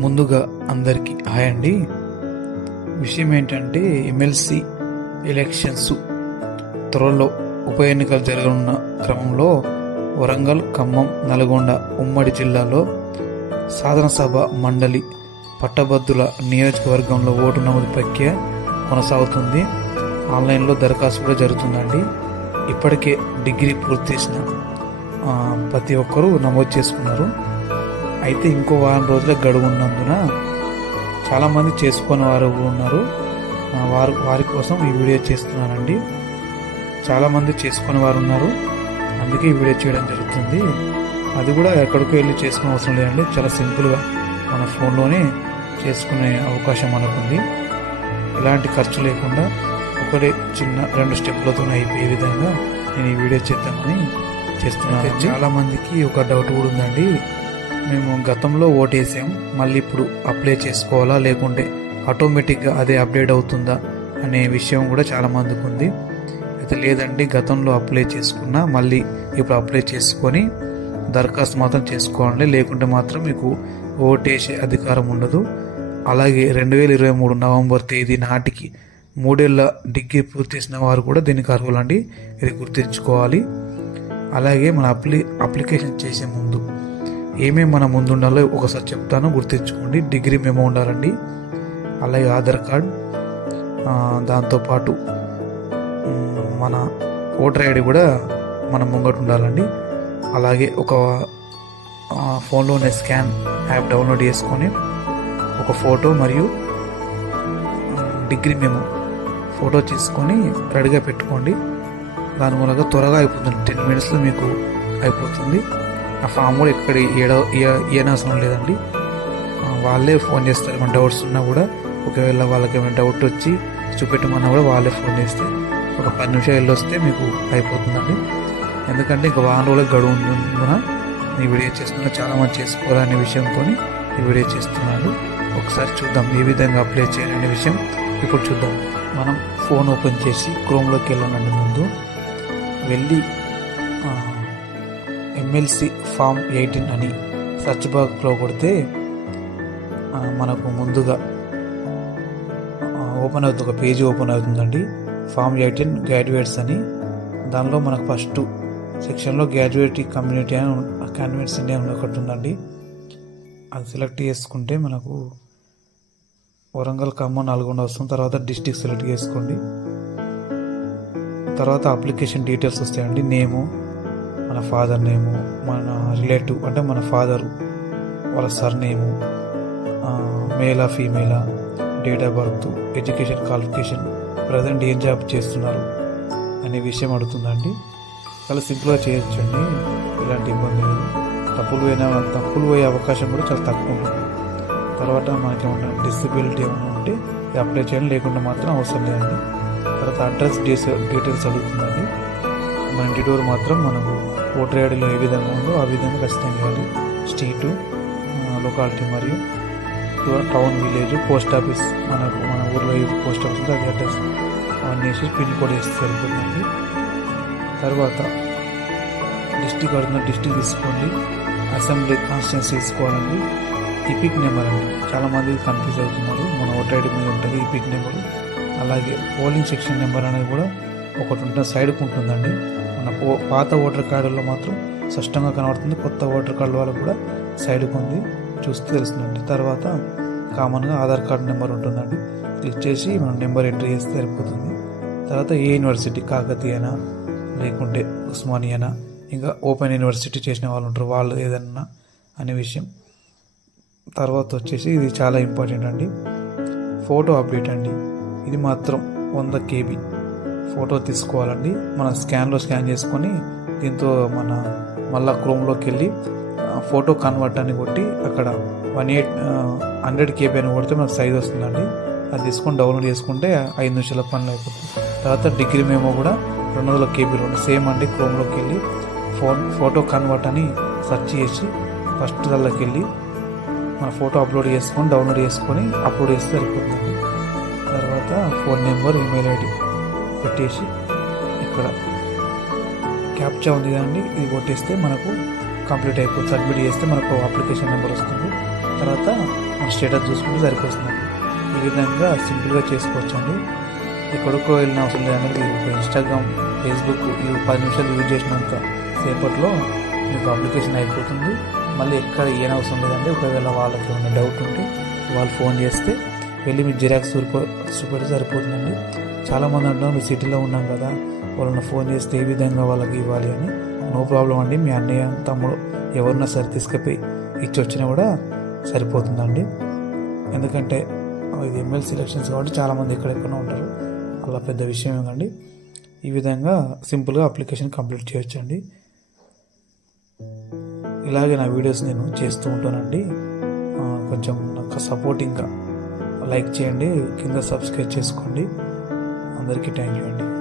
ముందుగా అందరికీ హాయ్ అండి. విషయం ఏంటంటే ఎమ్మెల్సీ ఎలక్షన్స్ త్వరలో ఉప ఎన్నికలు జరగనున్న క్రమంలో వరంగల్ ఖమ్మం నల్గొండ ఉమ్మడి జిల్లాలో సాధనసభ మండలి పట్టభద్రుల నియోజకవర్గంలో ఓటు నమోదు ప్రక్రియ కొనసాగుతుంది. ఆన్లైన్లో దరఖాస్తు కూడా జరుగుతుందండి. ఇప్పటికే డిగ్రీ పూర్తి చేసిన ప్రతి ఒక్కరూ నమోదు చేసుకున్నారు. అయితే ఇంకో వారం రోజుల గడువు ఉన్నందున చాలామంది చేసుకునే వారు ఉన్నారు. వారు వారి కోసం ఈ వీడియో చేస్తున్నానండి. చాలామంది చేసుకునే వారు ఉన్నారు. అందుకే ఈ వీడియో చేయడం జరుగుతుంది. అది కూడా ఎక్కడికో వెళ్ళి చేసుకునే అవసరం లేదండి. చాలా సింపుల్గా మన ఫోన్లోనే చేసుకునే అవకాశం మనకుంది. ఎలాంటి ఖర్చు లేకుండా ఒకటే చిన్న రెండు స్టెప్లతో అయిపోయే విధంగా నేను ఈ వీడియో చేద్దామని చేస్తున్నాను చాలా మందికి ఒక డౌట్ కూడా ఉందండి. మేము గతంలో ఓటేసాం మళ్ళీ ఇప్పుడు అప్లై చేసుకోవాలా లేకుంటే ఆటోమేటిక్గా అదే అప్డేట్ అవుతుందా అనే విషయం కూడా చాలామందికి ఉంది. అయితే లేదండి గతంలో అప్లై చేసుకున్నా మళ్ళీ ఇప్పుడు అప్లై చేసుకొని దరఖాస్తు మాత్రం చేసుకోవాలి లేకుంటే మాత్రం మీకు ఓటేసే అధికారం ఉండదు. అలాగే రెండు వేల ఇరవై మూడు నవంబర్ తేదీ నాటికి మూడేళ్ళ డిగ్రీ పూర్తి చేసిన వారు కూడా దీనికి అర్హులండి. ఇది గుర్తుంచుకోవాలి. అలాగే మన అప్లి అప్లికేషన్ చేసే ముందు ఏమేమి మన ముందుండాలో ఒకసారి చెప్తాను. గుర్తించుకోండి. డిగ్రీ మేము ఉండాలండి. అలాగే ఆధార్ కార్డ్. దాంతోపాటు మన ఓటర్ ఐడి కూడా మన ముంగట ఉండాలండి. అలాగే ఒక ఫోన్లోనే స్కాన్ యాప్ డౌన్లోడ్ చేసుకొని ఒక ఫోటో మరియు డిగ్రీ మేము ఫోటో తీసుకొని రెడీగా పెట్టుకోండి. దాని మూలంగా త్వరగా అయిపోతుంది. టెన్ మినిట్స్లో మీకు అయిపోతుంది. ఆ ఫామ్ కూడా ఎక్కడ ఏడో ఏనవసరం లేదండి. వాళ్ళే ఫోన్ చేస్తారు. ఏమైనా డౌట్స్ ఉన్నా కూడా ఒకవేళ వాళ్ళకి ఏమైనా డౌట్ వచ్చి చూపెట్టమన్నా కూడా వాళ్ళే ఫోన్ చేస్తే ఒక పది నిమిషాలు వెళ్ళి వస్తే మీకు అయిపోతుందండి. ఎందుకంటే ఇంకా వారం రోజులకు గడువు ఉన్నందున ఈ వీడియో చేస్తున్నా చాలా మంది చేసుకోవాలనే విషయంతో ఈ వీడియో చేస్తున్నాను ఒకసారి చూద్దాం ఏ విధంగా అప్లై చేయాలనే విషయం. ఇప్పుడు చూద్దాం. మనం ఫోన్ ఓపెన్ చేసి క్రోమ్లోకి వెళ్ళాలండి ముందు. వెళ్ళి ఎమ్మెల్సీ ఫామ్ ఎయిటీన్ అని సర్చ్ బాక్లో కొడితే మనకు ముందుగా ఓపెన్ అవుతుంది ఒక పేజీ ఓపెన్ అవుతుందండి. ఫామ్ ఎయిటీన్ గ్రాడ్యుయేట్స్ అని. దానిలో మనకు ఫస్ట్ సెక్షన్లో గ్రాడ్యుయేట్ కమ్యూనిటీ అని క్యాన్వేట్స్ ఇండియా అని ఒకటి ఉందండి. అది సెలెక్ట్ చేసుకుంటే మనకు వరంగల్ ఖమ్మం నల్గొండ వస్తుంది. తర్వాత డిస్టిక్ సెలెక్ట్ చేసుకోండి. తర్వాత అప్లికేషన్ డీటెయిల్స్ వస్తాయండి. నేము మన ఫాదర్ నేము మన రిలేటివ్ అంటే మన ఫాదరు వాళ్ళ సర్ నేము మేలా ఫీమేలా date of birth education qualification present ఏం జాబ్ చేస్తున్నారు అనే విషయం అడుగుతుందండి. చాలా సింపుల్గా చేయొచ్చండి. ఎలాంటి ఇబ్బంది లేదు. తప్పులు పోయిన తప్పులు పోయే అవకాశం కూడా చాలా తక్కువ ఉంటుంది తర్వాత మనకి ఏమన్నా డిసబిలిటీ ఏమైనా ఉంటే అప్లై చేయడం లేకుండా మాత్రం అవసరం లేదండి. తర్వాత అడ్రస్ డీటెయిల్స్ అడుగుతుందండి. మన ఇంటి డోర్ మాత్రం మనకు ఓటర్ ఐడిలో ఏ విధంగా ఉందో ఆ విధంగా ఖచ్చితంగా ఇవ్వాలి స్ట్రీటు లొకాలిటీ మరియు టౌన్ విలేజ్ పోస్ట్ ఆఫీస్ మనకు మన ఊర్లో ఏ పోస్ట్ ఆఫీస్ ఉందో అది అడ్రస్ అవన్నీ వేసి పిన్ కోడ్ వేసి సరిపోతుంది. తర్వాత డిస్టిక్ అడుగుతున్న డిస్టిక్ తీసుకోండి. అసెంబ్లీ కాన్స్టిట్యున్సీ తీసుకోవాలండి. ఈపిక్ నెంబర్ అండి. చాలామంది కన్ఫ్యూజ్ అవుతున్నారు. మన ఓటర్ ఐడి మీద ఉంటుంది ఈపిక్ నెంబర్ అలాగే పోలింగ్ సెక్షన్ నెంబర్ అనేది కూడా ఒకటి ఉంటుంది సైడ్కి ఉంటుందండి. మన పాత ఓటర్ కార్డులో మాత్రం స్పష్టంగా కనబడుతుంది. కొత్త ఓటర్ కార్డు వాళ్ళకు కూడా సైడ్కి ఉంది. చూస్తే తెలుస్తుందండి. తర్వాత కామన్గా ఆధార్ కార్డు నెంబర్ ఉంటుందండి. క్లిక్ చేసి మనం నెంబర్ ఎంట్రీ చేస్తే సరిపోతుంది. తర్వాత ఏ యూనివర్సిటీ కాకతీయనా లేకుంటే ఉస్మానియానా ఇంకా ఓపెన్ యూనివర్సిటీ చేసిన వాళ్ళు ఉంటారు. వాళ్ళు ఏదన్నా అనే విషయం. తర్వాత వచ్చేసి ఇది చాలా ఇంపార్టెంట్ అండి. ఫోటో అప్డేట్ అండి. ఇది మాత్రం వంద కేబీ. ఫోటో తీసుకోవాలండి. మన స్కాన్లో స్కాన్ చేసుకొని దీంతో మన మళ్ళా క్రోమ్లోకి వెళ్ళి ఫోటో కన్వర్ట్ అని కొట్టి అక్కడ వన్ ఎయిట్ హండ్రెడ్ కేబీ అని కొడితే మనకు సైజ్ వస్తుందండి. అది తీసుకొని డౌన్లోడ్ చేసుకుంటే ఐదు నిమిషాల పనులు అయిపోతుంది. తర్వాత డిగ్రీ మేమో కూడా రెండు వందల కేబీలో ఉంది సేమ్ అండి క్రోమ్లోకి వెళ్ళి ఫోన్ ఫోటో కన్వర్ట్ అని సెర్చ్ చేసి ఫస్ట్ దాల్లోకి వెళ్ళి మన ఫోటో అప్లోడ్ చేసుకొని డౌన్లోడ్ చేసుకొని అప్లోడ్ చేస్తే సరిపోతుందండి. తర్వాత ఫోన్ నెంబర్ ఈమెయిల్ ఐడి. కొట్టేసి ఇక్కడ క్యాప్చా ఉంది కదండి ఇది కొట్టేస్తే మనకు కంప్లీట్ అయిపోతుంది. సబ్మిట్ చేస్తే మనకు అప్లికేషన్ నెంబర్ వస్తుంది. తర్వాత మన స్టేటస్ చూసుకుంటే సరిపోతుంది. ఈ విధంగా సింపుల్గా చేసుకోవచ్చండి. ఎక్కడికో వెళ్ళిన అవసరం లేదండి. ఇన్స్టాగ్రామ్ ఫేస్బుక్ ఇవి పది నిమిషాలు యూజ్ చేసినంత సేపట్లో మీకు అప్లికేషన్ అయిపోతుంది. మళ్ళీ ఎక్కడ ఏం అవసరం లేదండి. ఒకవేళ వాళ్ళకి ఏమైనా డౌట్ ఉంటే వాళ్ళు ఫోన్ చేస్తే వెళ్ళి మీ జిరాక్స్ చూపెడితే సరిపోతుందండి. చాలామంది అంటున్నారు మీరు సిటీలో ఉన్నాం కదా వాళ్ళని ఫోన్ చేస్తే ఏ విధంగా వాళ్ళకి ఇవ్వాలి అని. నో ప్రాబ్లం అండి మీ అన్నయ్య తమ్ముడు ఎవరన్నా సరే తీసుకుపోయి ఇచ్చి వచ్చినా కూడా సరిపోతుందండి. ఎందుకంటే ఇది ఎమ్మెల్సీ ఎలక్షన్స్ కాబట్టి చాలామంది ఎక్కడెక్కడ ఉంటారు. అలా పెద్ద విషయం ఏంటండి ఈ విధంగా సింపుల్గా అప్లికేషన్ కంప్లీట్ చేయొచ్చండి. ఇలాగే నా వీడియోస్ నేను చేస్తూ ఉంటానండి. కొంచెం నాకు సపోర్టింగ్గా లైక్ చేయండి కింద సబ్స్క్రైబ్ చేసుకోండి. అందరికీ థ్యాంక్ యూ అండి.